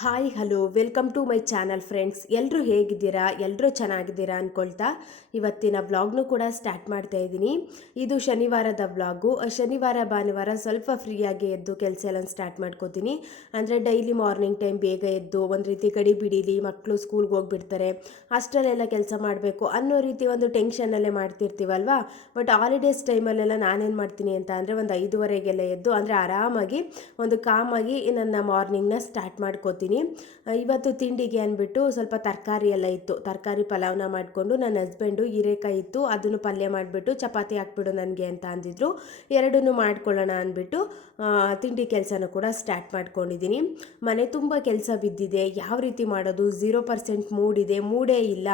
Hi hello welcome to my channel friends. ಎಲ್ಲರೂ ಹೇಗಿದ್ದೀರಾ? ಎಲ್ಲರೂ ಚೆನ್ನಾಗಿದ್ದೀರಾ ಅಂದ್ಕೊಳ್ತಾ ಇವತ್ತಿನ ವ್ಲಾಗ್ನು ಕೂಡ ಸ್ಟಾರ್ಟ್ ಮಾಡ್ತಾ ಇದ್ದೀನಿ. ಇದು ಶನಿವಾರದ ವ್ಲಾಗು. ಶನಿವಾರ ಭಾನುವಾರ ಸ್ವಲ್ಪ ಫ್ರೀಯಾಗಿ ಎದ್ದು ಕೆಲಸ ಎಲ್ಲ ಸ್ಟಾರ್ಟ್ ಮಾಡ್ಕೋತೀನಿ. ಅಂದರೆ ಡೈಲಿ ಮಾರ್ನಿಂಗ್ ಟೈಮ್ ಬೇಗ ಎದ್ದು ಒಂದು ರೀತಿ ಗಡಿ ಬಿಡೀಲಿ, ಮಕ್ಕಳು ಸ್ಕೂಲ್ಗೆ ಹೋಗ್ಬಿಡ್ತಾರೆ, ಅಷ್ಟರಲ್ಲೆಲ್ಲ ಕೆಲಸ ಮಾಡಬೇಕು ಅನ್ನೋ ರೀತಿ ಒಂದು ಟೆನ್ಷನ್ನಲ್ಲೇ ಮಾಡ್ತಿರ್ತೀವಲ್ವಾ. ಬಟ್ ಹಾಲಿಡೇಸ್ ಟೈಮಲ್ಲೆಲ್ಲ ನಾನೇನು ಮಾಡ್ತೀನಿ ಅಂತ ಅಂದರೆ ಒಂದು 5:30ಗೆಲ್ಲ ಎದ್ದು ಅಂದರೆ ಆರಾಮಾಗಿ ಒಂದು ಕಾಮಾಗಿ ನನ್ನ ಮಾರ್ನಿಂಗ್ನ ಸ್ಟಾರ್ಟ್ ಮಾಡ್ಕೋತೀನಿ. ಇವತ್ತು ತಿಂಡಿಗೆ ಅಂದ್ಬಿಟ್ಟು ಸ್ವಲ್ಪ ತರಕಾರಿ ಎಲ್ಲ ಇತ್ತು, ತರಕಾರಿ ಪಲಾವ್ನ ಮಾಡಿಕೊಂಡು ನನ್ನ ಹಸ್ಬೆಂಡು ಹೀರೆಕಾಯಿ ಇತ್ತು ಅದನ್ನು ಪಲ್ಯ ಮಾಡಿಬಿಟ್ಟು ಚಪಾತಿ ಹಾಕ್ಬಿಡು ನನಗೆ ಅಂತ ಅಂದಿದ್ರು. ಎರಡನ್ನೂ ಮಾಡ್ಕೊಳ್ಳೋಣ ಅಂದ್ಬಿಟ್ಟು ತಿಂಡಿ ಕೆಲಸನೂ ಕೂಡ ಸ್ಟಾರ್ಟ್ ಮಾಡ್ಕೊಂಡಿದ್ದೀನಿ. ಮನೆ ತುಂಬ ಕೆಲಸ ಬಿದ್ದಿದೆ, ಯಾವ ರೀತಿ ಮಾಡೋದು, 0% ಮೂಡಿದೆ, ಮೂಡೇ ಇಲ್ಲ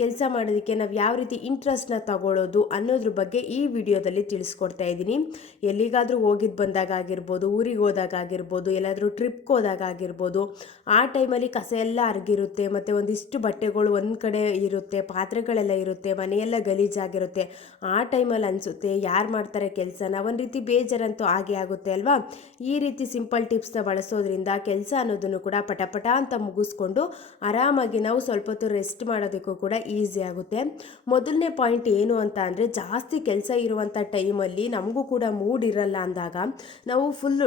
ಕೆಲಸ ಮಾಡೋದಕ್ಕೆ, ನಾವು ಯಾವ ರೀತಿ ಇಂಟ್ರೆಸ್ಟ್ನ ತಗೊಳ್ಳೋದು ಅನ್ನೋದ್ರ ಬಗ್ಗೆ ಈ ವಿಡಿಯೋದಲ್ಲಿ ತಿಳಿಸ್ಕೊಡ್ತಾ ಇದ್ದೀನಿ. ಎಲ್ಲಿಗಾದರೂ ಹೋಗಿದ್ದು ಬಂದಾಗ ಆಗಿರ್ಬೋದು, ಊರಿಗೆ ಹೋದಾಗ ಆಗಿರ್ಬೋದು, ಎಲ್ಲಾದರೂ ಟ್ರಿಪ್ಗೆ ಹೋದಾಗ ಆಗಿರ್ಬೋದು, ಆ ಟೈಮಲ್ಲಿ ಕಸ ಎಲ್ಲ ಹರಗಿರುತ್ತೆ, ಮತ್ತು ಒಂದಿಷ್ಟು ಬಟ್ಟೆಗಳು ಒಂದು ಕಡೆ ಇರುತ್ತೆ, ಪಾತ್ರೆಗಳೆಲ್ಲ ಇರುತ್ತೆ, ಮನೆಯೆಲ್ಲ ಗಲೀಜಾಗಿರುತ್ತೆ. ಆ ಟೈಮಲ್ಲಿ ಅನಿಸುತ್ತೆ ಯಾರು ಮಾಡ್ತಾರೆ ಕೆಲಸನ, ಒಂದು ರೀತಿ ಬೇಜಾರಂತೂ ಆಗೇ ಆಗುತ್ತೆ ಅಲ್ವಾ. ಈ ರೀತಿ ಸಿಂಪಲ್ ಟಿಪ್ಸ್ನ ಬಳಸೋದ್ರಿಂದ ಕೆಲಸ ಅನ್ನೋದನ್ನು ಕೂಡ ಪಟಪಟ ಅಂತ ಮುಗಿಸ್ಕೊಂಡು ಆರಾಮಾಗಿ ನಾವು ಸ್ವಲ್ಪ ಹೊತ್ತು ರೆಸ್ಟ್ ಮಾಡೋದಕ್ಕೂ ಕೂಡ ಈಸಿ ಆಗುತ್ತೆ. ಮೊದಲನೇ ಪಾಯಿಂಟ್ ಏನು ಅಂತ ಅಂದರೆ, ಜಾಸ್ತಿ ಕೆಲಸ ಇರುವಂಥ ಟೈಮಲ್ಲಿ ನಮಗೂ ಕೂಡ ಮೂಡ್ ಇರಲ್ಲ ಅಂದಾಗ ನಾವು ಫುಲ್ಲು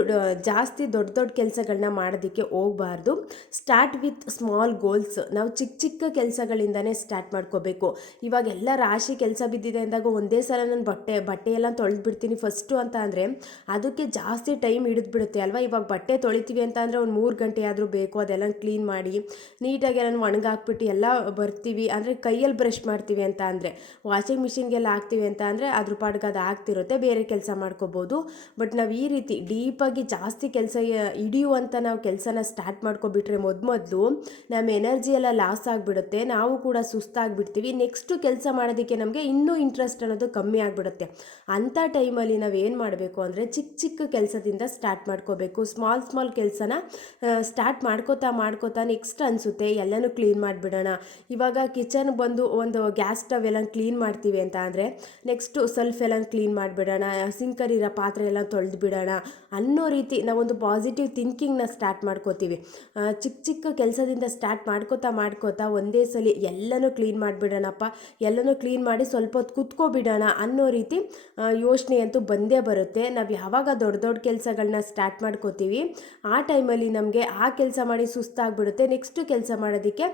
ಜಾಸ್ತಿ ದೊಡ್ಡ ದೊಡ್ಡ ಕೆಲಸಗಳನ್ನ ಮಾಡೋದಕ್ಕೆ ಹೋಗಬಾರ್ದು. Start with small goals. ನಾವು ಚಿಕ್ಕ ಚಿಕ್ಕ ಕೆಲಸಗಳಿಂದನೇ ಸ್ಟಾರ್ಟ್ ಮಾಡ್ಕೋಬೇಕು. ಇವಾಗೆಲ್ಲ ರಾಶಿ ಕೆಲಸ ಬಿದ್ದಿದೆ ಅಂದಾಗ ಒಂದೇ ಸಲ ನಾನು ಬಟ್ಟೆ ಎಲ್ಲ ತೊಳೆದ್ಬಿಡ್ತೀನಿ ಫಸ್ಟು ಅಂತ ಅಂದರೆ ಅದಕ್ಕೆ ಜಾಸ್ತಿ ಟೈಮ್ ಹಿಡಿದ್ಬಿಡುತ್ತೆ ಅಲ್ವಾ. ಇವಾಗ ಬಟ್ಟೆ ತೊಳಿತೀವಿ ಅಂತ ಅಂದರೆ ಒಂದು 3 ಗಂಟೆ ಆದರೂ ಬೇಕು. ಅದೆಲ್ಲ ಕ್ಲೀನ್ ಮಾಡಿ ನೀಟಾಗಿ ಎಲ್ಲ ಒಣಗಾಕ್ಬಿಟ್ಟು ಎಲ್ಲ ಬರ್ತೀವಿ ಅಂದರೆ ಕೈಯಲ್ಲಿ ಬ್ರಷ್ ಮಾಡ್ತೀವಿ ಅಂತ ಅಂದರೆ, ವಾಷಿಂಗ್ ಮಿಷಿನ್ಗೆಲ್ಲ ಹಾಕ್ತೀವಿ ಅಂತ ಅಂದರೆ ಅದ್ರ ಪಾಡ್ಗೆ ಅದು ಆಗ್ತಿರುತ್ತೆ, ಬೇರೆ ಕೆಲಸ ಮಾಡ್ಕೋಬೋದು. ಬಟ್ ನಾವು ಈ ರೀತಿ ಡೀಪಾಗಿ ಜಾಸ್ತಿ ಕೆಲಸ ಹಿಡಿಯುವಂಥ ನಾವು ಕೆಲಸನ ಸ್ಟಾರ್ಟ್ ಮಾಡ್ಕೊಬಿಟ್ರೆ ಮೊದಲು ನಮ್ಮ ಎನರ್ಜಿ ಎಲ್ಲ ಲಾಸ್ ಆಗಿಬಿಡುತ್ತೆ, ನಾವು ಕೂಡ ಸುಸ್ತಾಗಿಬಿಡ್ತೀವಿ. ನೆಕ್ಸ್ಟು ಕೆಲಸ ಮಾಡೋದಕ್ಕೆ ನಮಗೆ ಇನ್ನೂ ಇಂಟ್ರೆಸ್ಟ್ ಅನ್ನೋದು ಕಮ್ಮಿ ಆಗಿಬಿಡುತ್ತೆ. ಅಂಥ ಟೈಮಲ್ಲಿ ನಾವು ಏನು ಮಾಡಬೇಕು ಅಂದರೆ ಚಿಕ್ಕ ಚಿಕ್ಕ ಕೆಲಸದಿಂದ ಸ್ಟಾರ್ಟ್ ಮಾಡ್ಕೋಬೇಕು. ಸ್ಮಾಲ್ ಕೆಲಸನ ಸ್ಟಾರ್ಟ್ ಮಾಡ್ಕೋತಾ ನೆಕ್ಸ್ಟ್ ಅನಿಸುತ್ತೆ ಎಲ್ಲನೂ ಕ್ಲೀನ್ ಮಾಡಿಬಿಡೋಣ. ಇವಾಗ ಕಿಚನ್ಗೆ ಬಂದು ಒಂದು ಗ್ಯಾಸ್ ಸ್ಟವ್ ಎಲ್ಲ ಕ್ಲೀನ್ ಮಾಡ್ತೀವಿ ಅಂತ ಅಂದರೆ ನೆಕ್ಸ್ಟು ಸೆಲ್ಫ್ ಎಲ್ಲ ಕ್ಲೀನ್ ಮಾಡಿಬಿಡೋಣ, ಸಿಂಕಲ್ಲಿರೋ ಪಾತ್ರೆ ಎಲ್ಲ ತೊಳೆದು ಬಿಡೋಣ ಅನ್ನೋ ರೀತಿ ನಾವೊಂದು ಪಾಸಿಟಿವ್ ಥಿಂಕಿಂಗ್ನ ಸ್ಟಾರ್ಟ್ ಮಾಡ್ಕೋತೀವಿ. ಚಿಕ್ಕ ಚಿಕ್ಕ ಕೆಲಸದಿಂದ ಸ್ಟಾರ್ಟ್ ಮಾಡ್ಕೋತಾ ಒಂದೇ ಸಲ ಎಲ್ಲನೂ ಕ್ಲೀನ್ ಮಾಡಿಬಿಡೋಣಪ್ಪ, ಎಲ್ಲನೂ ಕ್ಲೀನ್ ಮಾಡಿ ಸ್ವಲ್ಪ ಹೊತ್ತು ಕುತ್ಕೋಬಿಡೋಣ ಅನ್ನೋ ರೀತಿ ಯೋಚನೆ ಅಂತೂ ಬಂದೇ ಬರುತ್ತೆ. ನಾವು ಯಾವಾಗ ದೊಡ್ಡ ದೊಡ್ಡ ಕೆಲಸಗಳನ್ನ ಸ್ಟಾರ್ಟ್ ಮಾಡ್ಕೋತೀವಿ ಆ ಟೈಮಲ್ಲಿ ನಮಗೆ ಆ ಕೆಲಸ ಮಾಡಿ ಸುಸ್ತಾಗ್ಬಿಡುತ್ತೆ. ನೆಕ್ಸ್ಟು ಕೆಲಸ ಮಾಡೋದಕ್ಕೆ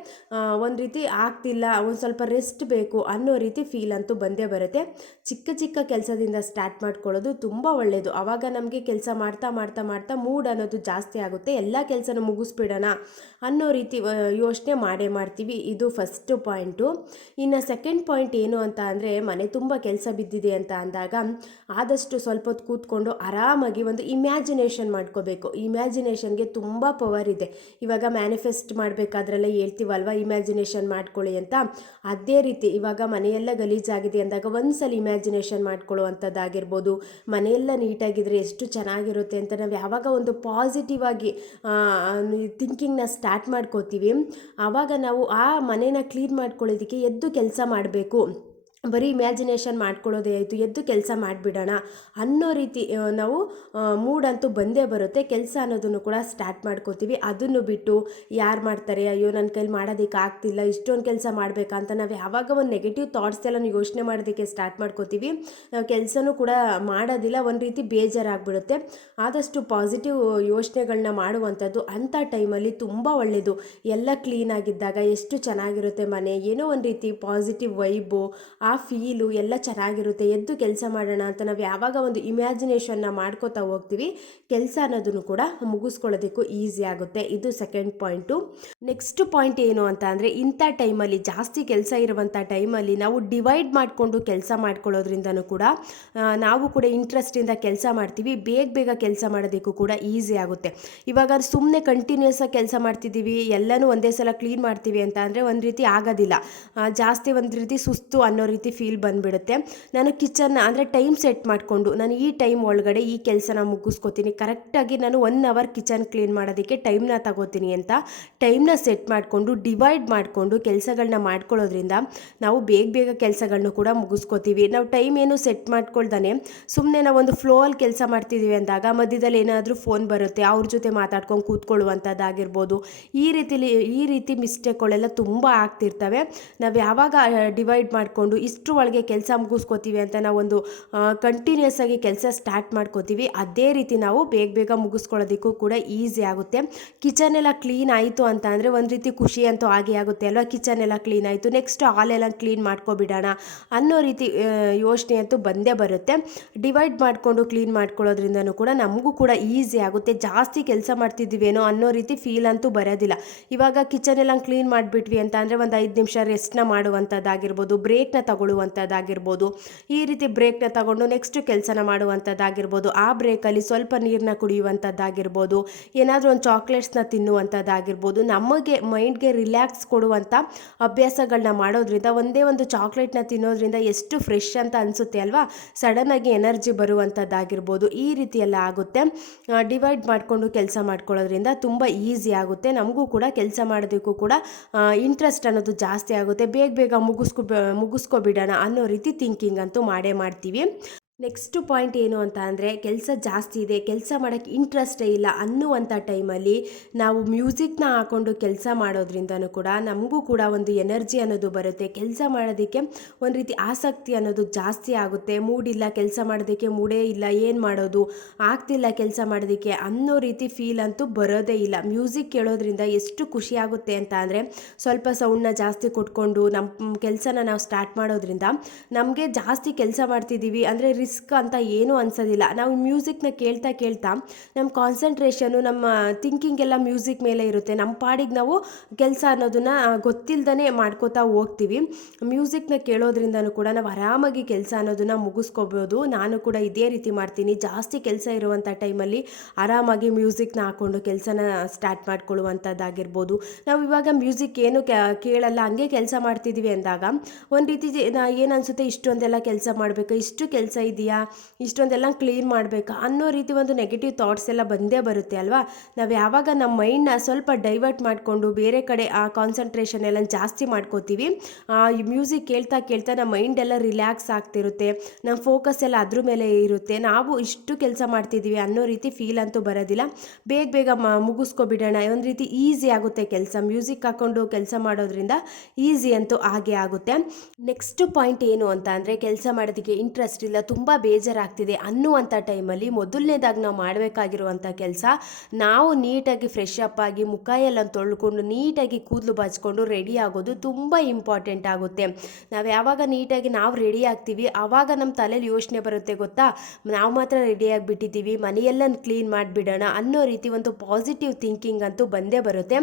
ಒಂದು ರೀತಿ ಆಗ್ತಿಲ್ಲ, ಒಂದು ಸ್ವಲ್ಪ ರೆಸ್ಟ್ ಬೇಕು ಅನ್ನೋ ರೀತಿ ಫೀಲ್ ಅಂತೂ ಬಂದೇ ಬರುತ್ತೆ. ಚಿಕ್ಕ ಚಿಕ್ಕ ಕೆಲಸದಿಂದ ಸ್ಟಾರ್ಟ್ ಮಾಡ್ಕೊಳ್ಳೋದು ತುಂಬ ಒಳ್ಳೆಯದು. ಆವಾಗ ನಮಗೆ ಕೆಲಸ ಮಾಡ್ತಾ ಮೂಡ್ ಅನ್ನೋದು ಜಾಸ್ತಿ ಆಗುತ್ತೆ, ಎಲ್ಲ ಕೆಲಸನೂ ಮುಗಿಸ್ಬಿಡೋಣ ಅನ್ನೋ ರೀತಿ ಯೋಚನೆ ಮಾಡ್ತೀವಿ. ಇದು ಫಸ್ಟು ಪಾಯಿಂಟು. ಇನ್ನು ಸೆಕೆಂಡ್ ಪಾಯಿಂಟ್ ಏನು ಅಂತ ಅಂದರೆ, ಮನೆ ತುಂಬ ಕೆಲಸ ಬಿದ್ದಿದೆ ಅಂತ ಅಂದಾಗ ಆದಷ್ಟು ಸ್ವಲ್ಪ ಹೊತ್ತು ಕೂತ್ಕೊಂಡು ಆರಾಮಾಗಿ ಒಂದು ಇಮ್ಯಾಜಿನೇಷನ್ ಮಾಡ್ಕೋಬೇಕು. ಇಮ್ಯಾಜಿನೇಷನ್ಗೆ ತುಂಬ ಪವರ್ ಇದೆ. ಇವಾಗ ಮ್ಯಾನಿಫೆಸ್ಟ್ ಮಾಡಬೇಕಾದ್ರೆಲ್ಲ ಹೇಳ್ತೀವಲ್ವ, ಇಮ್ಯಾಜಿನೇಷನ್ ಮಾಡ್ಕೊಳ್ಳಿ ಅಂತ. ಅದೇ ರೀತಿ ಇವಾಗ ಮನೆಯೆಲ್ಲ ಗಲೀಜಾಗಿದೆ ಅಂದಾಗ ಒಂದ್ಸಲ ಇಮ್ಯಾಜಿನೇಷನ್ ಮಾಡ್ಕೊಳ್ಳುವಂಥದ್ದಾಗಿರ್ಬೋದು, ಮನೆಯೆಲ್ಲ ನೀಟಾಗಿದ್ದರೆ ಎಷ್ಟು ಚೆನ್ನಾಗಿರುತ್ತೆ ಅಂತ ನಾವು ಯಾವಾಗ ಒಂದು ಪಾಸಿಟಿವ್ ಆಗಿ ಥಿಂಕಿಂಗ್ನ ಸ್ಟಾರ್ಟ್ ಮಾಡ್ಕೋತೀವಿ, ಆವಾಗ ನಾವು ಆ ಮನೇನ ಕ್ಲೀನ್ ಮಾಡ್ಕೊಳ್ಳೋದಕ್ಕೆ ಎದ್ದು ಕೆಲಸ ಮಾಡಬೇಕು. ಬರೀ ಇಮ್ಯಾಜಿನೇಷನ್ ಮಾಡ್ಕೊಳ್ಳೋದೇ ಆಯಿತು, ಎದ್ದು ಕೆಲಸ ಮಾಡಿಬಿಡೋಣ ಅನ್ನೋ ರೀತಿ ನಾವು ಮೂಡಂತೂ ಬಂದೇ ಬರುತ್ತೆ. ಕೆಲಸ ಅನ್ನೋದನ್ನು ಕೂಡ ಸ್ಟಾರ್ಟ್ ಮಾಡ್ಕೋತೀವಿ. ಅದನ್ನು ಬಿಟ್ಟು ಯಾರು ಮಾಡ್ತಾರೆ, ಅಯ್ಯೋ ನನ್ನ ಕೈಲಿ ಮಾಡೋದಕ್ಕೆ ಆಗ್ತಿಲ್ಲ, ಇಷ್ಟೊಂದು ಕೆಲಸ ಮಾಡಬೇಕಂತ ನಾವು ಯಾವಾಗ ಒಂದು ನೆಗೆಟಿವ್ ಥಾಟ್ಸ್ ಎಲ್ಲ ಯೋಚನೆ ಮಾಡೋದಕ್ಕೆ ಸ್ಟಾರ್ಟ್ ಮಾಡ್ಕೋತೀವಿ, ನಾವು ಕೆಲಸನೂ ಕೂಡ ಮಾಡೋದಿಲ್ಲ, ಒಂದು ರೀತಿ ಬೇಜಾರಾಗ್ಬಿಡುತ್ತೆ. ಆದಷ್ಟು ಪಾಸಿಟಿವ್ ಯೋಚನೆಗಳನ್ನ ಮಾಡುವಂಥದ್ದು ಅಂಥ ಟೈಮಲ್ಲಿ ತುಂಬ ಒಳ್ಳೆಯದು. ಎಲ್ಲ ಕ್ಲೀನಾಗಿದ್ದಾಗ ಎಷ್ಟು ಚೆನ್ನಾಗಿರುತ್ತೆ ಮನೆ, ಏನೋ ಒಂದು ರೀತಿ ಪಾಸಿಟಿವ್ ವೈಬು, ಆ ಫೀಲು ಎಲ್ಲ ಚೆನ್ನಾಗಿರುತ್ತೆ. ಎದ್ದು ಕೆಲಸ ಮಾಡೋಣ ಅಂತ ನಾವು ಯಾವಾಗ ಒಂದು ಇಮ್ಯಾಜಿನೇಷನ್ನ ಮಾಡ್ಕೋತಾ ಹೋಗ್ತೀವಿ, ಕೆಲಸ ಅನ್ನೋದನ್ನು ಕೂಡ ಮುಗಿಸ್ಕೊಳ್ಳೋದಕ್ಕೂ ಈಸಿ ಆಗುತ್ತೆ. ಇದು ಸೆಕೆಂಡ್ ಪಾಯಿಂಟು. ನೆಕ್ಸ್ಟ್ ಪಾಯಿಂಟ್ ಏನು ಅಂತ ಅಂದರೆ, ಇಂಥ ಟೈಮಲ್ಲಿ ಜಾಸ್ತಿ ಕೆಲಸ ಇರುವಂಥ ಟೈಮಲ್ಲಿ ನಾವು ಡಿವೈಡ್ ಮಾಡಿಕೊಂಡು ಕೆಲಸ ಮಾಡ್ಕೊಳ್ಳೋದ್ರಿಂದನೂ ಕೂಡ ನಾವು ಕೂಡ ಇಂಟ್ರೆಸ್ಟಿಂದ ಕೆಲಸ ಮಾಡ್ತೀವಿ, ಬೇಗ ಕೆಲಸ ಮಾಡೋದಕ್ಕೂ ಕೂಡ ಈಸಿ ಆಗುತ್ತೆ. ಇವಾಗ ಸುಮ್ಮನೆ ಕಂಟಿನ್ಯೂಸ್ ಆಗಿ ಕೆಲಸ ಮಾಡ್ತಿದ್ದೀವಿ, ಎಲ್ಲನೂ ಒಂದೇ ಸಲ ಕ್ಲೀನ್ ಮಾಡ್ತೀವಿ ಅಂತ ಅಂದರೆ ಒಂದು ರೀತಿ ಆಗೋದಿಲ್ಲ, ಜಾಸ್ತಿ ಒಂದು ರೀತಿ ಸುಸ್ತು ಅನ್ನೋ ರೀತಿ ರೀತಿ ಫೀಲ್ ಬಂದುಬಿಡುತ್ತೆ. ನಾನು ಕಿಚನ್ನ ಅಂದರೆ ಟೈಮ್ ಸೆಟ್ ಮಾಡಿಕೊಂಡು ನಾನು ಈ ಟೈಮ್ ಒಳಗಡೆ ಈ ಕೆಲಸನ ಮುಗಿಸ್ಕೋತೀನಿ, ಕರೆಕ್ಟಾಗಿ ನಾನು 1 ಅವರ್ ಕಿಚನ್ ಕ್ಲೀನ್ ಮಾಡೋದಕ್ಕೆ ಟೈಮ್ನ ತಗೋತೀನಿ ಅಂತ ಟೈಮ್ನ ಸೆಟ್ ಮಾಡಿಕೊಂಡು ಡಿವೈಡ್ ಮಾಡಿಕೊಂಡು ಕೆಲಸಗಳನ್ನ ಮಾಡ್ಕೊಳ್ಳೋದ್ರಿಂದ ನಾವು ಬೇಗ ಬೇಗ ಕೆಲಸಗಳನ್ನೂ ಕೂಡ ಮುಗಿಸ್ಕೋತೀವಿ. ನಾವು ಟೈಮ್ ಏನು ಸೆಟ್ ಮಾಡ್ಕೊಳ್ದಾನೆ ಸುಮ್ಮನೆ ನಾವೊಂದು ಫ್ಲೋ ಅಲ್ಲಿ ಕೆಲಸ ಮಾಡ್ತಿದ್ದೀವಿ ಅಂದಾಗ ಮಧ್ಯದಲ್ಲಿ ಏನಾದರೂ ಫೋನ್ ಬರುತ್ತೆ, ಅವ್ರ ಜೊತೆ ಮಾತಾಡ್ಕೊಂಡು ಕೂತ್ಕೊಳ್ಳುವಂಥದ್ದಾಗಿರ್ಬೋದು. ಈ ರೀತಿ ಮಿಸ್ಟೇಕ್ಗಳೆಲ್ಲ ತುಂಬ ಆಗ್ತಿರ್ತವೆ. ನಾವು ಯಾವಾಗ ಡಿವೈಡ್ ಮಾಡಿಕೊಂಡು ಇಷ್ಟರ ಒಳಗೆ ಕೆಲಸ ಮುಗಿಸ್ಕೋತೀವಿ ಅಂತ ನಾವೊಂದು ಕಂಟಿನ್ಯೂಸ್ ಆಗಿ ಕೆಲಸ ಸ್ಟಾರ್ಟ್ ಮಾಡ್ಕೋತೀವಿ, ಅದೇ ರೀತಿ ನಾವು ಬೇಗ ಬೇಗ ಮುಗಿಸ್ಕೊಳ್ಳೋದಕ್ಕೂ ಕೂಡ ಈಸಿ ಆಗುತ್ತೆ. ಕಿಚನ್ ಎಲ್ಲ ಕ್ಲೀನ್ ಆಯಿತು ಅಂತ ಅಂದರೆ ಒಂದು ರೀತಿ ಖುಷಿ ಅಂತೂ ಆಗೇ ಆಗುತ್ತೆ ಅಲ್ವಾ. ಕಿಚನ್ ಎಲ್ಲ ಕ್ಲೀನ್ ಆಯಿತು, ನೆಕ್ಸ್ಟ್ ಹಾಲೆಲ್ಲ ಕ್ಲೀನ್ ಮಾಡ್ಕೊಬಿಡೋಣ ಅನ್ನೋ ರೀತಿ ಯೋಚನೆ ಅಂತೂ ಬಂದೇ ಬರುತ್ತೆ. ಡಿವೈಡ್ ಮಾಡಿಕೊಂಡು ಕ್ಲೀನ್ ಮಾಡ್ಕೊಳ್ಳೋದ್ರಿಂದನೂ ಕೂಡ ನಮಗೂ ಕೂಡ ಈಸಿ ಆಗುತ್ತೆ. ಜಾಸ್ತಿ ಕೆಲಸ ಮಾಡ್ತಿದ್ದೀವೇನೋ ಅನ್ನೋ ರೀತಿ ಫೀಲ್ ಅಂತೂ ಬರೋದಿಲ್ಲ. ಇವಾಗ ಕಿಚನ್ ಎಲ್ಲ ಕ್ಲೀನ್ ಮಾಡಿಬಿಟ್ವಿ ಅಂತ ಅಂದರೆ ಒಂದು 5 ನಿಮಿಷ ರೆಸ್ಟ್ನ ಮಾಡುವಂಥದ್ದಾಗಿರ್ಬೋದು, ಬ್ರೇಕ್ನ ತಗೊಳ್ಳುವಂಥದ್ದಾಗಿರ್ಬೋದು. ಈ ರೀತಿ ಬ್ರೇಕ್ನ ತಗೊಂಡು ನೆಕ್ಸ್ಟ್ ಕೆಲಸನ ಮಾಡುವಂಥದ್ದಾಗಿರ್ಬೋದು. ಆ ಬ್ರೇಕಲ್ಲಿ ಸ್ವಲ್ಪ ನೀರನ್ನ ಕುಡಿಯುವಂಥದ್ದಾಗಿರ್ಬೋದು, ಏನಾದರೂ ಒಂದು ಚಾಕ್ಲೇಟ್ಸ್ನ ತಿನ್ನುವಂಥದ್ದಾಗಿರ್ಬೋದು. ನಮಗೆ ಮೈಂಡ್ಗೆ ರಿಲ್ಯಾಕ್ಸ್ ಕೊಡುವಂಥ ಅಭ್ಯಾಸಗಳನ್ನ ಮಾಡೋದ್ರಿಂದ ಒಂದೇ ಒಂದು ಚಾಕ್ಲೇಟ್ನ ತಿನ್ನೋದ್ರಿಂದ ಎಷ್ಟು ಫ್ರೆಶ್ ಅಂತ ಅನಿಸುತ್ತೆ ಅಲ್ವಾ. ಸಡನ್ನಾಗಿ ಎನರ್ಜಿ ಬರುವಂಥದ್ದಾಗಿರ್ಬೋದು, ಈ ರೀತಿ ಎಲ್ಲ ಆಗುತ್ತೆ. ಡಿವೈಡ್ ಮಾಡಿಕೊಂಡು ಕೆಲಸ ಮಾಡ್ಕೊಳ್ಳೋದ್ರಿಂದ ತುಂಬ ಈಸಿ ಆಗುತ್ತೆ. ನಮಗೂ ಕೂಡ ಕೆಲಸ ಮಾಡೋದಕ್ಕೂ ಕೂಡ ಇಂಟ್ರೆಸ್ಟ್ ಅನ್ನೋದು ಜಾಸ್ತಿ ಆಗುತ್ತೆ. ಬೇಗ ಬೇಗ ಮುಗಿಸ್ಕೊಬಿಡೋಣ ಅನ್ನೋ ರೀತಿ ಥಿಂಕಿಂಗ್ ಅಂತೂ ಮಾಡೇ ಮಾಡ್ತೀವಿ. ನೆಕ್ಸ್ಟ್ ಪಾಯಿಂಟ್ ಏನು ಅಂತ ಅಂದರೆ ಕೆಲಸ ಜಾಸ್ತಿ ಇದೆ, ಕೆಲಸ ಮಾಡೋಕ್ಕೆ ಇಂಟ್ರೆಸ್ಟೇ ಇಲ್ಲ ಅನ್ನುವಂಥ ಟೈಮಲ್ಲಿ ನಾವು ಮ್ಯೂಸಿಕ್ನ ಹಾಕ್ಕೊಂಡು ಕೆಲಸ ಮಾಡೋದ್ರಿಂದನೂ ಕೂಡ ನಮಗೂ ಕೂಡ ಒಂದು ಎನರ್ಜಿ ಅನ್ನೋದು ಬರುತ್ತೆ. ಕೆಲಸ ಮಾಡೋದಕ್ಕೆ ಒಂದು ರೀತಿ ಆಸಕ್ತಿ ಅನ್ನೋದು ಜಾಸ್ತಿ ಆಗುತ್ತೆ. ಮೂಡಿಲ್ಲ ಕೆಲಸ ಮಾಡೋದಕ್ಕೆ, ಮೂಡೇ ಇಲ್ಲ, ಏನು ಮಾಡೋದು ಆಗ್ತಿಲ್ಲ ಕೆಲಸ ಮಾಡೋದಕ್ಕೆ ಅನ್ನೋ ರೀತಿ ಫೀಲ್ ಅಂತೂ ಬರೋದೇ ಇಲ್ಲ. ಮ್ಯೂಸಿಕ್ ಕೇಳೋದ್ರಿಂದ ಎಷ್ಟು ಖುಷಿ ಆಗುತ್ತೆ ಅಂತ ಅಂದರೆ ಸ್ವಲ್ಪ ಸೌಂಡನ್ನ ಜಾಸ್ತಿ ಕೊಟ್ಕೊಂಡು ನಮ್ಮ ಕೆಲಸನ ನಾವು ಸ್ಟಾರ್ಟ್ ಮಾಡೋದ್ರಿಂದ ನಮಗೆ ಜಾಸ್ತಿ ಕೆಲಸ ಮಾಡ್ತಿದ್ದೀವಿ ಅಂದರೆ ರಿಸ್ಕ್ ಅಂತ ಏನೂ ಅನ್ಸೋದಿಲ್ಲ. ನಾವು ಮ್ಯೂಸಿಕ್ನ ಕೇಳ್ತಾ ಕೇಳ್ತಾ ನಮ್ಮ ಕಾನ್ಸಂಟ್ರೇಷನು, ನಮ್ಮ ಥಿಂಕಿಂಗ್ ಎಲ್ಲ ಮ್ಯೂಸಿಕ್ ಮೇಲೆ ಇರುತ್ತೆ. ನಮ್ಮ ಪಾಡಿಗೆ ನಾವು ಕೆಲಸ ಅನ್ನೋದನ್ನು ಗೊತ್ತಿಲ್ಲದೇ ಮಾಡ್ಕೋತಾ ಹೋಗ್ತೀವಿ. ಮ್ಯೂಸಿಕ್ನ ಕೇಳೋದ್ರಿಂದನೂ ಕೂಡ ನಾವು ಆರಾಮಾಗಿ ಕೆಲಸ ಅನ್ನೋದನ್ನು ಮುಗಿಸ್ಕೋಬೋದು. ನಾನು ಕೂಡ ಇದೇ ರೀತಿ ಮಾಡ್ತೀನಿ. ಜಾಸ್ತಿ ಕೆಲಸ ಇರುವಂಥ ಟೈಮಲ್ಲಿ ಆರಾಮಾಗಿ ಮ್ಯೂಸಿಕ್ನ ಹಾಕ್ಕೊಂಡು ಕೆಲಸನ ಸ್ಟಾರ್ಟ್ ಮಾಡ್ಕೊಳ್ಳುವಂಥದ್ದಾಗಿರ್ಬೋದು. ನಾವು ಇವಾಗ ಮ್ಯೂಸಿಕ್ ಏನು ಕೇಳಲ್ಲ, ಹಂಗೆ ಕೆಲಸ ಮಾಡ್ತಿದ್ದೀವಿ ಅಂದಾಗ ಒಂದು ರೀತಿ ಏನು ಅನಿಸುತ್ತೆ, ಇಷ್ಟೊಂದೆಲ್ಲ ಕೆಲಸ ಮಾಡಬೇಕಾ, ಇಷ್ಟು ಕೆಲಸ ಇದೆಯಾ, ಇಷ್ಟೊಂದೆಲ್ಲ ಕ್ಲೀನ್ ಮಾಡಬೇಕಾ ಅನ್ನೋ ರೀತಿ ಒಂದು ನೆಗೆಟಿವ್ ಥಾಟ್ಸ್ ಎಲ್ಲ ಬಂದೇ ಬರುತ್ತೆ ಅಲ್ವಾ. ನಾವು ಯಾವಾಗ ನಮ್ಮ ಮೈಂಡ್ನ ಸ್ವಲ್ಪ ಡೈವರ್ಟ್ ಮಾಡಿಕೊಂಡು ಬೇರೆ ಕಡೆ ಆ ಕಾನ್ಸಂಟ್ರೇಷನ್ ಎಲ್ಲ ಜಾಸ್ತಿ ಮಾಡ್ಕೋತೀವಿ, ಈ ಮ್ಯೂಸಿಕ್ ಕೇಳ್ತಾ ಕೇಳ್ತಾ ನಮ್ಮ ಮೈಂಡ್ ಎಲ್ಲ ರಿಲ್ಯಾಕ್ಸ್ ಆಗ್ತಿರುತ್ತೆ, ನಮ್ಮ ಫೋಕಸ್ ಎಲ್ಲ ಅದ್ರ ಮೇಲೆ ಇರುತ್ತೆ. ನಾವು ಇಷ್ಟು ಕೆಲಸ ಮಾಡ್ತಿದ್ದೀವಿ ಅನ್ನೋ ರೀತಿ ಫೀಲ್ ಅಂತೂ ಬರೋದಿಲ್ಲ. ಬೇಗ ಬೇಗ ಮುಗಿಸ್ಕೊಬಿಡೋಣ, ಒಂದು ರೀತಿ ಈಸಿ ಆಗುತ್ತೆ ಕೆಲಸ. ಮ್ಯೂಸಿಕ್ ಹಾಕ್ಕೊಂಡು ಕೆಲಸ ಮಾಡೋದ್ರಿಂದ ಈಸಿ ಅಂತೂ ಆಗೇ ಆಗುತ್ತೆ. ನೆಕ್ಸ್ಟ್ ಪಾಯಿಂಟ್ ಏನು ಅಂತ ಅಂದರೆ ಕೆಲಸ ಮಾಡೋದಕ್ಕೆ ಇಂಟ್ರೆಸ್ಟ್ ಇಲ್ಲ, ತುಂಬ ಬೇಜಾರಾಗ್ತಿದೆ ಅನ್ನುವಂಥ ಟೈಮಲ್ಲಿ ಮೊದಲನೇದಾಗಿ ನಾವು ಮಾಡಬೇಕಾಗಿರುವಂಥ ಕೆಲಸ, ನಾವು ನೀಟಾಗಿ ಫ್ರೆಶ್ ಅಪ್ ಆಗಿ ಮುಖ ಎಲ್ಲ ತೊಳ್ಕೊಂಡು ನೀಟಾಗಿ ಕೂದಲು ಬಾಚ್ಕೊಂಡು ರೆಡಿ ಆಗೋದು ತುಂಬ ಇಂಪಾರ್ಟೆಂಟ್ ಆಗುತ್ತೆ. ನಾವು ಯಾವಾಗ ನೀಟಾಗಿ ನಾವು ರೆಡಿ ಆಗ್ತೀವಿ ಆವಾಗ ನಮ್ಮ ತಲೆಯಲ್ಲಿ ಯೋಚನೆ ಬರುತ್ತೆ ಗೊತ್ತಾ, ನಾವು ಮಾತ್ರ ರೆಡಿ ಆಗಿಬಿಟ್ಟಿದ್ದೀವಿ, ಮನೆಯೆಲ್ಲ ಕ್ಲೀನ್ ಮಾಡಿಬಿಡೋಣ ಅನ್ನೋ ರೀತಿ ಒಂದು ಪಾಸಿಟಿವ್ ಥಿಂಕಿಂಗ್ ಅಂತೂ ಬಂದೇ ಬರುತ್ತೆ.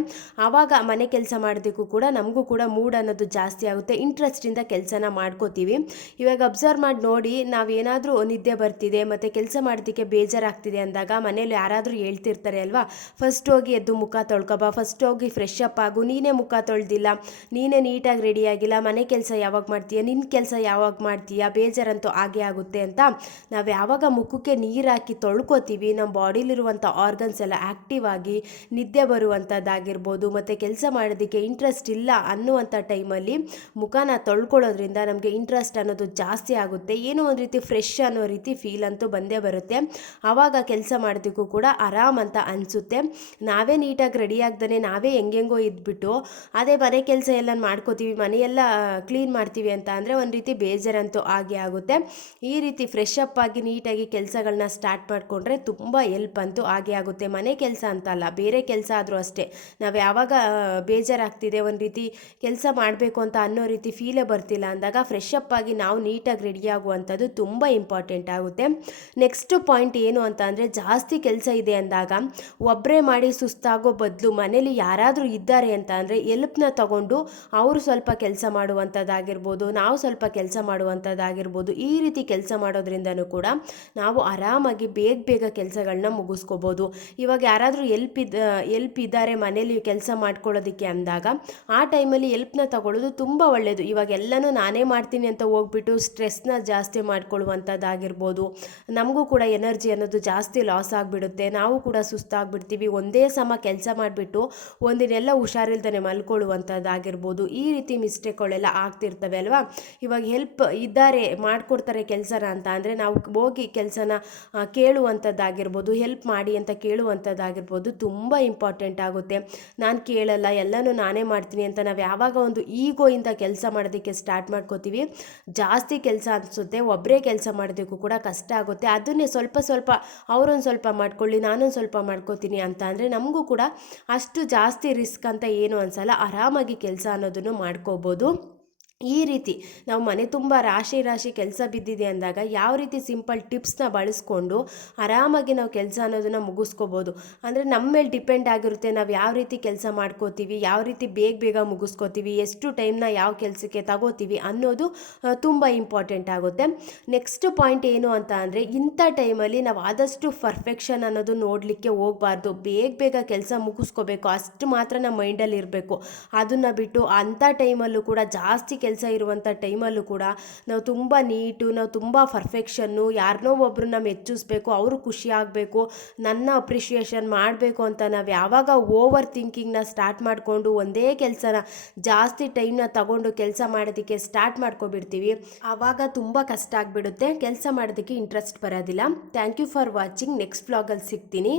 ಆವಾಗ ಮನೆ ಕೆಲಸ ಮಾಡೋದಕ್ಕೂ ಕೂಡ ನಮಗೂ ಕೂಡ ಮೂಡ್ ಅನ್ನೋದು ಜಾಸ್ತಿ ಆಗುತ್ತೆ, ಇಂಟ್ರೆಸ್ಟಿಂದ ಕೆಲಸನ ಮಾಡ್ಕೋತೀವಿ. ಇವಾಗ ಅಬ್ಸರ್ವ್ ಮಾಡಿ ನೋಡಿ, ನಾವೇನಾದರೂ ನಿದ್ದೆ ಬರ್ತಿದೆ ಮತ್ತು ಕೆಲಸ ಮಾಡೋದಕ್ಕೆ ಬೇಜಾರಾಗ್ತಿದೆ ಅಂದಾಗ ಮನೇಲಿ ಯಾರಾದರೂ ಹೇಳ್ತಿರ್ತಾರೆ ಅಲ್ವಾ, ಫಸ್ಟ್ ಹೋಗಿ ಎದ್ದು ಮುಖ ತೊಳ್ಕೊಬಾ, ಫಸ್ಟ್ ಹೋಗಿ ಫ್ರೆಶ್ ಅಪ್ ಆಗು, ನೀನೇ ಮುಖ ತೊಳ್ದಿಲ್ಲ, ನೀನೇ ನೀಟಾಗಿ ರೆಡಿಯಾಗಿಲ್ಲ, ಮನೆ ಕೆಲಸ ಯಾವಾಗ ಮಾಡ್ತೀಯ, ನಿನ್ನ ಕೆಲಸ ಯಾವಾಗ ಮಾಡ್ತೀಯ, ಬೇಜಾರಂತೂ ಆಗೇ ಆಗುತ್ತೆ ಅಂತ ನಾವು ಯಾವಾಗ ಮುಖಕ್ಕೆ ನೀರು ಹಾಕಿ ತೊಳ್ಕೊತೀವಿ, ನಮ್ಮ ಬಾಡಿಲಿರುವಂಥ ಆರ್ಗನ್ಸ್ ಎಲ್ಲ ಆ್ಯಕ್ಟಿವ್ ಆಗಿ ನಿದ್ದೆ ಬರುವಂಥದ್ದಾಗಿರ್ಬೋದು ಮತ್ತು ಕೆಲಸ ಮಾಡೋದಕ್ಕೆ ಇಂಟ್ರೆಸ್ಟ್ ಇಲ್ಲ ಅನ್ನುವಂಥ ಟೈಮಲ್ಲಿ ಮುಖನ ತೊಳ್ಕೊಳ್ಳೋದ್ರಿಂದ ನಮಗೆ ಇಂಟ್ರೆಸ್ಟ್ ಅನ್ನೋದು ಜಾಸ್ತಿ ಆಗುತ್ತೆ. ಏನೋ ಒಂದು ರೀತಿ ಫ್ರೆಶ್ ಅನ್ನೋ ರೀತಿ ಫೀಲ್ ಅಂತೂ ಬಂದೇ ಬರುತ್ತೆ. ಆವಾಗ ಕೆಲಸ ಮಾಡೋದಕ್ಕೂ ಕೂಡ ಆರಾಮ್ ಅಂತ ಅನಿಸುತ್ತೆ. ನಾವೇ ನೀಟಾಗಿ ರೆಡಿ ಆಗ್ದೇ ನಾವೇ ಹೆಂಗೆಂಗೋ ಇದ್ಬಿಟ್ಟು ಅದೇ ಮನೆ ಕೆಲಸ ಎಲ್ಲ ಮಾಡ್ಕೋತೀವಿ, ಮನೆಯೆಲ್ಲ ಕ್ಲೀನ್ ಮಾಡ್ತೀವಿ ಅಂತ ಅಂದರೆ ಒಂದು ರೀತಿ ಬೇಜಾರಂತೂ ಆಗೇ ಆಗುತ್ತೆ. ಈ ರೀತಿ ಫ್ರೆಶ್ ಅಪ್ ಆಗಿ ನೀಟಾಗಿ ಕೆಲಸಗಳನ್ನ ಸ್ಟಾರ್ಟ್ ಮಾಡಿಕೊಂಡ್ರೆ ತುಂಬ ಹೆಲ್ಪ್ ಅಂತೂ ಆಗೇ ಆಗುತ್ತೆ. ಮನೆ ಕೆಲಸ ಅಂತಲ್ಲ, ಬೇರೆ ಕೆಲಸ ಆದರೂ ಅಷ್ಟೇ. ನಾವು ಯಾವಾಗ ಬೇಜಾರಾಗ್ತಿದೆ, ಒಂದು ರೀತಿ ಕೆಲಸ ಮಾಡಬೇಕು ಅಂತ ಅನ್ನೋ ರೀತಿ ಫೀಲೇ ಬರ್ತಿಲ್ಲ ಅಂದಾಗ ಫ್ರೆಶ್ ಅಪ್ ಆಗಿ ನಾವು ನೀಟಾಗಿ ರೆಡಿ ಆಗುವಂಥದ್ದು ತುಂಬ ಇಂಪಾರ್ಟೆಂಟ್ ಆಗುತ್ತೆ. ನೆಕ್ಸ್ಟ್ ಪಾಯಿಂಟ್ ಏನು ಅಂತ ಅಂದರೆ, ಜಾಸ್ತಿ ಕೆಲಸ ಇದೆ ಅಂದಾಗ ಒಬ್ಬರೇ ಮಾಡಿ ಸುಸ್ತಾಗೋ ಬದಲು ಮನೇಲಿ ಯಾರಾದರೂ ಇದ್ದಾರೆ ಅಂತ ಅಂದರೆ ಎಲ್ಪ್ನ ತಗೊಂಡು ಅವರು ಸ್ವಲ್ಪ ಕೆಲಸ ಮಾಡುವಂಥದ್ದಾಗಿರ್ಬೋದು, ನಾವು ಸ್ವಲ್ಪ ಕೆಲಸ ಮಾಡುವಂಥದ್ದಾಗಿರ್ಬೋದು. ಈ ರೀತಿ ಕೆಲಸ ಮಾಡೋದ್ರಿಂದನೂ ಕೂಡ ನಾವು ಆರಾಮಾಗಿ ಬೇಗ ಕೆಲಸಗಳನ್ನ ಮುಗಿಸ್ಕೋಬೋದು. ಇವಾಗ ಯಾರಾದರೂ ಎಲ್ಪ್ ಇದ್ದಾರೆ ಮನೇಲಿ ಕೆಲಸ ಮಾಡ್ಕೊಳ್ಳೋದಕ್ಕೆ ಅಂದಾಗ ಆ ಟೈಮಲ್ಲಿ ಎಲ್ಪ್ನ ತಗೊಳ್ಳೋದು ತುಂಬ ಒಳ್ಳೆಯದು. ಇವಾಗ ಎಲ್ಲನೂ ನಾನೇ ಮಾಡ್ತೀನಿ ಅಂತ ಹೋಗ್ಬಿಟ್ಟು ಸ್ಟ್ರೆಸ್ನ ಜಾಸ್ತಿ ಮಾಡ್ಕೊಳ್ಳುವಂಥದ್ದಾಗಿರ್ಬೋದು. ನಮಗೂ ಕೂಡ ಎನರ್ಜಿ ಅನ್ನೋದು ಜಾಸ್ತಿ ಲಾಸ್ ಆಗಿಬಿಡುತ್ತೆ, ನಾವು ಕೂಡ ಸುಸ್ತಾಗ್ಬಿಡ್ತೀವಿ. ಒಂದೇ ಸಮ ಕೆಲಸ ಮಾಡಿಬಿಟ್ಟು ಒಂದಿನೆಲ್ಲ ಹುಷಾರಿಲ್ದೇ ಮಲ್ಕೊಳ್ಳುವಂಥದ್ದಾಗಿರ್ಬೋದು. ಈ ರೀತಿ ಮಿಸ್ಟೇಕ್ಗಳೆಲ್ಲ ಆಗ್ತಿರ್ತವೆ ಅಲ್ವಾ. ಇವಾಗ ಹೆಲ್ಪ್ ಇದ್ದಾರೆ ಮಾಡಿಕೊಡ್ತಾರೆ ಕೆಲಸನ ಅಂತ ಅಂದರೆ ನಾವು ಹೋಗಿ ಕೆಲಸನ ಕೇಳುವಂಥದ್ದಾಗಿರ್ಬೋದು, ಹೆಲ್ಪ್ ಮಾಡಿ ಅಂತ ಕೇಳುವಂಥದ್ದಾಗಿರ್ಬೋದು, ತುಂಬ ಇಂಪಾರ್ಟೆಂಟ್ ಆಗುತ್ತೆ. ನಾನು ಕೇಳಲ್ಲ, ಎಲ್ಲನೂ ನಾನೇ ಮಾಡ್ತೀನಿ ಅಂತ ನಾವು ಯಾವಾಗ ಒಂದು ಈಗೋಯಿಂದ ಕೆಲಸ ಮಾಡೋದಕ್ಕೆ ಸ್ಟಾರ್ಟ್ ಮಾಡ್ಕೋತೀವಿ, ಜಾಸ್ತಿ ಕೆಲಸ ಅನಿಸುತ್ತೆ. ಒಬ್ಬರೇ ಕೆಲಸ ಮಾಡೋದಕ್ಕೂ ಕೂಡ ಕಷ್ಟ ಆಗುತ್ತೆ. ಅದನ್ನೇ ಸ್ವಲ್ಪ ಅವರೊಂದು ಸ್ವಲ್ಪ ಮಾಡ್ಕೊಳ್ಳಿ, ನಾನೊಂದು ಸ್ವಲ್ಪ ಮಾಡ್ಕೋತೀನಿ ಅಂತ ಅಂದರೆ ನಮಗೂ ಕೂಡ ಅಷ್ಟು ಜಾಸ್ತಿ ರಿಸ್ಕ್ ಅಂತ ಏನು ಅನಿಸಲ್ಲ. ಆರಾಮಾಗಿ ಕೆಲಸ ಅನ್ನೋದನ್ನು ಮಾಡ್ಕೋಬೋದು. ಈ ರೀತಿ ನಾವು ಮನೆ ತುಂಬ ರಾಶಿ ಕೆಲಸ ಬಿದ್ದಿದೆ ಅಂದಾಗ ಯಾವ ರೀತಿ ಸಿಂಪಲ್ ಟಿಪ್ಸ್ನ ಬಳಸ್ಕೊಂಡು ಆರಾಮಾಗಿ ನಾವು ಕೆಲಸ ಅನ್ನೋದನ್ನು ಮುಗಿಸ್ಕೋಬೋದು. ಅಂದರೆ ನಮ್ಮ ಮೇಲೆ ಡಿಪೆಂಡ್ ಆಗಿರುತ್ತೆ, ನಾವು ಯಾವ ರೀತಿ ಕೆಲಸ ಮಾಡ್ಕೋತೀವಿ, ಯಾವ ರೀತಿ ಬೇಗ ಮುಗಿಸ್ಕೋತೀವಿ, ಎಷ್ಟು ಟೈಮ್ನ ಯಾವ ಕೆಲಸಕ್ಕೆ ತಗೋತೀವಿ ಅನ್ನೋದು ತುಂಬ ಇಂಪಾರ್ಟೆಂಟ್ ಆಗುತ್ತೆ. ನೆಕ್ಸ್ಟ್ ಪಾಯಿಂಟ್ ಏನು ಅಂತ ಅಂದರೆ, ಇಂಥ ಟೈಮಲ್ಲಿ ನಾವು ಆದಷ್ಟು ಪರ್ಫೆಕ್ಷನ್ ಅನ್ನೋದು ನೋಡಲಿಕ್ಕೆ ಹೋಗಬಾರ್ದು. ಬೇಗ ಕೆಲಸ ಮುಗಿಸ್ಕೋಬೇಕು, ಅಷ್ಟು ಮಾತ್ರ ನಮ್ಮ ಮೈಂಡಲ್ಲಿ ಇರಬೇಕು. ಅದನ್ನು ಬಿಟ್ಟು ಅಂಥ ಟೈಮಲ್ಲೂ ಕೂಡ ಜಾಸ್ತಿ ಕೆಲಸ ಇರುವಂಥ ಟೈಮಲ್ಲೂ ಕೂಡ ನಾವು ತುಂಬ ನೀಟು, ನಾವು ತುಂಬ ಪರ್ಫೆಕ್ಷನ್ನು, ಯಾರನ್ನೋ ಒಬ್ಬರನ್ನ ಮೆಚ್ಚಿಸ್ಬೇಕು, ಅವರು ಖುಷಿ ಆಗಬೇಕು, ನನ್ನ ಅಪ್ರಿಷಿಯೇಷನ್ ಮಾಡಬೇಕು ಅಂತ ನಾವು ಯಾವಾಗ ಓವರ್ ಥಿಂಕಿಂಗ್ನ ಸ್ಟಾರ್ಟ್ ಮಾಡಿಕೊಂಡು ಒಂದೇ ಕೆಲಸನ ಜಾಸ್ತಿ ಟೈಮ್ನ ತಗೊಂಡು ಕೆಲಸ ಮಾಡೋದಕ್ಕೆ ಸ್ಟಾರ್ಟ್ ಮಾಡ್ಕೊಬಿಡ್ತೀವಿ, ಆವಾಗ ತುಂಬ ಕಷ್ಟ ಆಗಿಬಿಡುತ್ತೆ, ಕೆಲಸ ಮಾಡೋದಕ್ಕೆ ಇಂಟ್ರೆಸ್ಟ್ ಬರೋದಿಲ್ಲ. Thank you for watching. Next ವ್ಲಾಗಲ್ಲಿ ಸಿಗ್ತೀನಿ.